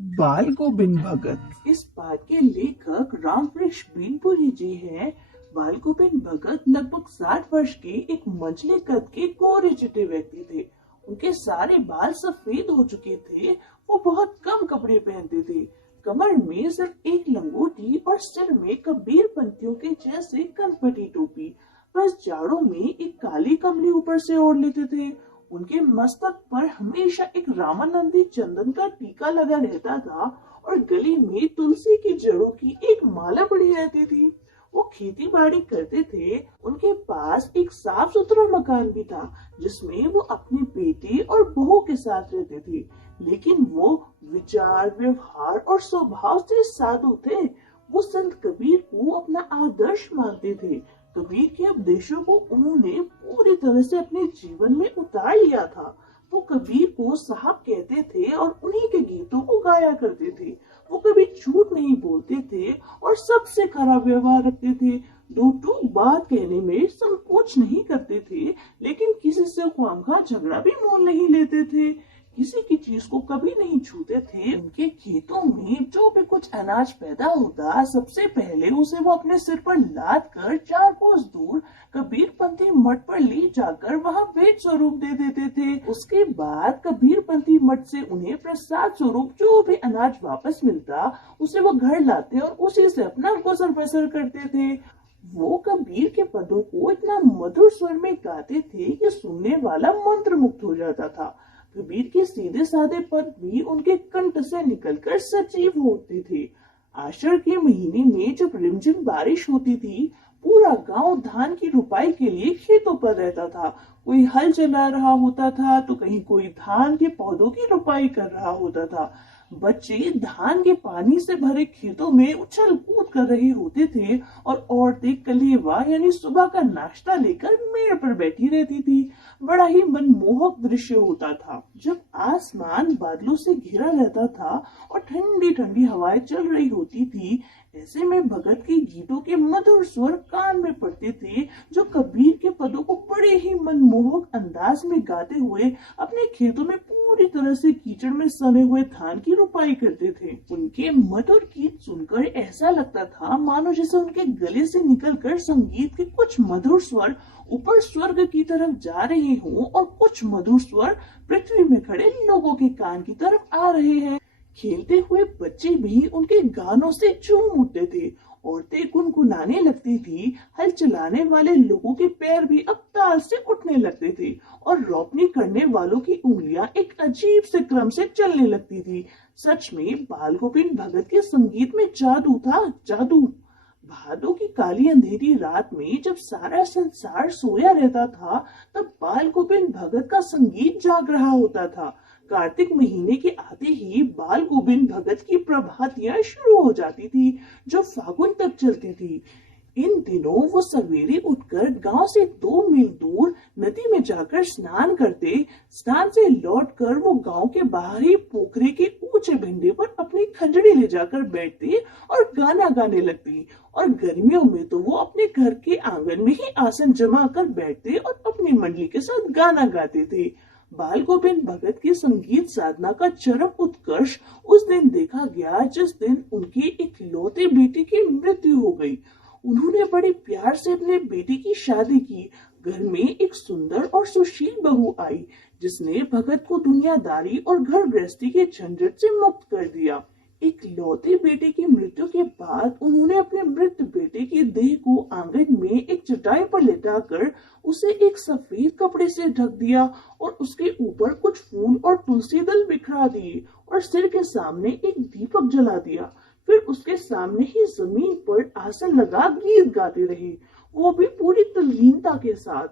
बाल गोविंद भगत। इस बात के लेखक रामवृक्ष बिनपुरी जी हैं। बाल गोविंद भगत लगभग 60 वर्ष के एक मंझले कद के गोरे चिट्टे व्यक्ति थे। उनके सारे बाल सफेद हो चुके थे। वो बहुत कम कपड़े पहनते थे। कमर में सिर्फ एक लंगोटी और सिर में कबीर पंथियों के जैसे कनपटी टोपी। बस जाड़ों में एक काली कमली ऊपर से ओढ़ लेते थे। उनके मस्तक पर हमेशा एक रामानंदी चंदन का टीका लगा रहता था और गले में तुलसी की जड़ों की एक माला पड़ी रहती थी। वो खेती बाड़ी करते थे। उनके पास एक साफ सुथरा मकान भी था जिसमें वो अपने बेटे और बहू के साथ रहते थे। लेकिन वो विचार, व्यवहार और स्वभाव से साधु थे। वो संत कबीर को अपना आदर्श मानते थे। कबीर के उपदेशों को उन्होंने पूरी तरह से अपने जीवन में उतार लिया था। वो कबीर को साहब कहते थे और उन्हीं के गीतों को गाया करते थे। वो कभी झूठ नहीं बोलते थे और सबसे खराब व्यवहार रखते थे। दो टूक बात कहने में संकोच नहीं करते थे, लेकिन किसी से ख्वामखा झगड़ा भी मोल नहीं लेते थे। किसी की चीज को कभी नहीं छूते थे। उनके खेतों में जो भी कुछ अनाज पैदा होता, सबसे पहले उसे वो अपने सिर पर लाद कर 4 कोस दूर कबीरपंथी मठ पर ले जाकर वहाँ भेंट स्वरूप दे देते थे। उसके बाद कबीरपंथी मठ से उन्हें प्रसाद स्वरूप जो भी अनाज वापस मिलता, उसे वो घर लाते और उसी से अपना गुजर बसर करते थे। वो कबीर के पदों को इतना मधुर स्वर में गाते थे कि सुनने वाला मंत्र मुक्त हो जाता था। कबीर के सीधे साधे पद भी उनके कंठ से निकलकर सजीव होते थे। आषाढ़ के महीने में जब रिमझिम बारिश होती थी, पूरा गांव धान की रुपाई के लिए खेतों पर रहता था। कोई हल चला रहा होता था तो कहीं कोई धान के पौधों की रुपाई कर रहा होता था। बच्चे धान के पानी से भरे खेतों में उछल कूद कर रहे होते थे और औरतें कलेवा यानी सुबह का नाश्ता लेकर मेड़ पर बैठी रहती थी। बड़ा ही मनमोहक दृश्य होता था। जब आसमान बादलों से घिरा रहता था और ठंडी ठंडी हवाएं चल रही होती थी, ऐसे में भगत के गीतों के मधुर स्वर कान में पड़ते थे, जो कबीर के पदों को बड़े ही मनमोहक अंदाज में गाते हुए अपने खेतों में पूरी तरह से कीचड़ में सने हुए धान की रुपाई करते थे। उनके मधुर गीत सुनकर ऐसा लगता था मानो जैसे उनके गले से निकलकर संगीत के कुछ मधुर स्वर ऊपर स्वर्ग की तरफ जा रहे हों और कुछ मधुर स्वर पृथ्वी में खड़े लोगों के कान की तरफ आ रहे हैं। खेलते हुए बच्चे भी उनके गानों से झूम उठते थे। औरतें गुनगुनाने लगती थी। हल चलाने वाले लोगों के पैर भी अब ताल से उठने लगते थे और रोपनी करने वालों की उंगलियां एक अजीब से क्रम से चलने लगती थी। सच में बाल गोविंद भगत के संगीत में जादू था, जादू। भादों की काली अंधेरी रात में जब सारा संसार सोया रहता था, तब बाल गोविंद भगत का संगीत जाग रहा होता था। कार्तिक महीने के आते ही बाल गोविंद भगत की प्रभातियां शुरू हो जाती थी, जो फागुन तक चलती थी। इन दिनों वो सवेरे उठकर गांव से 2 मील दूर नदी में जाकर स्नान करते। स्नान से लौटकर वो गांव के बाहरी पोखरे के ऊंचे भिंडे पर अपनी खंजड़ी ले जाकर बैठते और गाना गाने लगती। और गर्मियों में तो वो अपने घर के आंगन में ही आसन जमा कर बैठते और अपनी मंडली के साथ गाना गाते थे। बाल गोविंद भगत की संगीत साधना का चरम उत्कर्ष उस दिन देखा गया जिस दिन उनकी इकलौते बेटी की मृत्यु हो गई। उन्होंने बड़े प्यार से अपने बेटे की शादी की। घर में एक सुंदर और सुशील बहू आई, जिसने भगत को दुनियादारी और घर गृहस्थी के झंझट से मुक्त कर दिया। इकलौते बेटे की मृत्यु के बाद उन्होंने अपने मृत बेटे की देह को आंगन में एक चटाई पर लेटाकर उसे एक सफेद कपड़े से ढक दिया और उसके ऊपर कुछ फूल और तुलसी दल बिखरा दिए और सिर के सामने एक दीपक जला दिया। फिर उसके सामने ही जमीन पर आसन लगा गीत गाते रहे, वो भी पूरी तल्लीनता के साथ।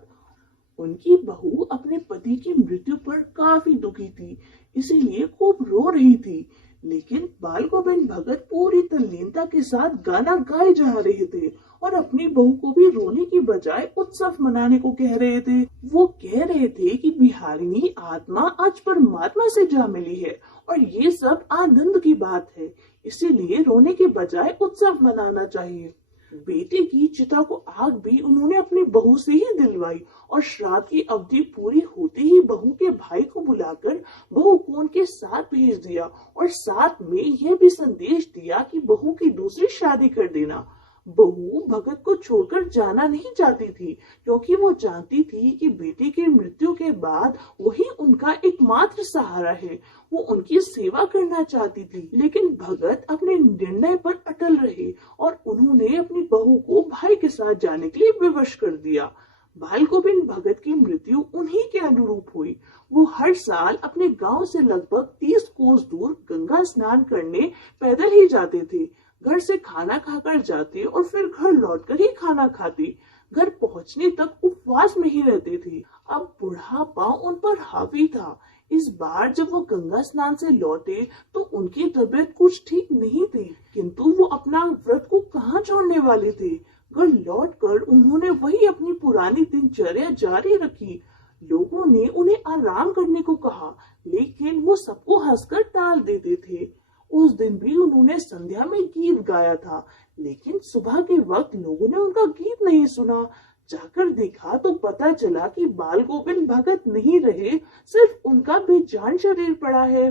उनकी बहू अपने पति की मृत्यु पर काफी दुखी थी, इसीलिए खूब रो रही थी। लेकिन बाल गोविंद भगत पूरी तल्लीनता के साथ गाना गाए जा रहे थे और अपनी बहू को भी रोने की बजाय उत्सव मनाने को कह रहे थे। वो कह रहे थे कि बिहारिणी आत्मा आज परमात्मा से जा मिली है और ये सब आनंद की बात है, इसीलिए रोने के बजाय उत्सव मनाना चाहिए। बेटे की चिता को आग भी उन्होंने अपनी बहू से ही दिलवाई और श्राद्ध की अवधि पूरी होते ही बहू के भाई को बुलाकर बहू को उनके साथ भेज दिया और साथ में यह भी संदेश दिया कि बहू की दूसरी शादी कर देना। बहू भगत को छोड़कर जाना नहीं चाहती थी क्योंकि वो जानती थी कि बेटे की मृत्यु के बाद वही उनका एकमात्र सहारा है। वो उनकी सेवा करना चाहती थी, लेकिन भगत अपने निर्णय पर अटल रहे और उन्होंने अपनी बहू को भाई के साथ जाने के लिए विवश कर दिया। बाल गोविंद भगत की मृत्यु उन्हीं के अनुरूप हुई। वो हर साल अपने गांव से लगभग 30 कोस दूर गंगा स्नान करने पैदल ही जाते थे। घर से खाना खाकर जाते और फिर घर लौटकर ही खाना खाते। घर पहुंचने तक उपवास में ही रहते थे। अब बुढ़ापा उन पर हावी था। इस बार जब वो गंगा स्नान से लौटे तो उनकी तबीयत कुछ ठीक नहीं थी, किंतु वो अपना व्रत को कहाँ छोड़ने वाले थे। घर लौटकर उन्होंने वही अपनी पुरानी दिनचर्या जारी रखी। लोगों ने उन्हें आराम करने को कहा, लेकिन वो सबको हंसकर टाल देते थे। उस दिन भी उन्होंने संध्या में गीत गाया था, लेकिन सुबह के वक्त लोगों ने उनका गीत नहीं सुना। जाकर देखा तो पता चला कि बाल गोविंद भगत नहीं रहे, सिर्फ उनका बेजान शरीर पड़ा है।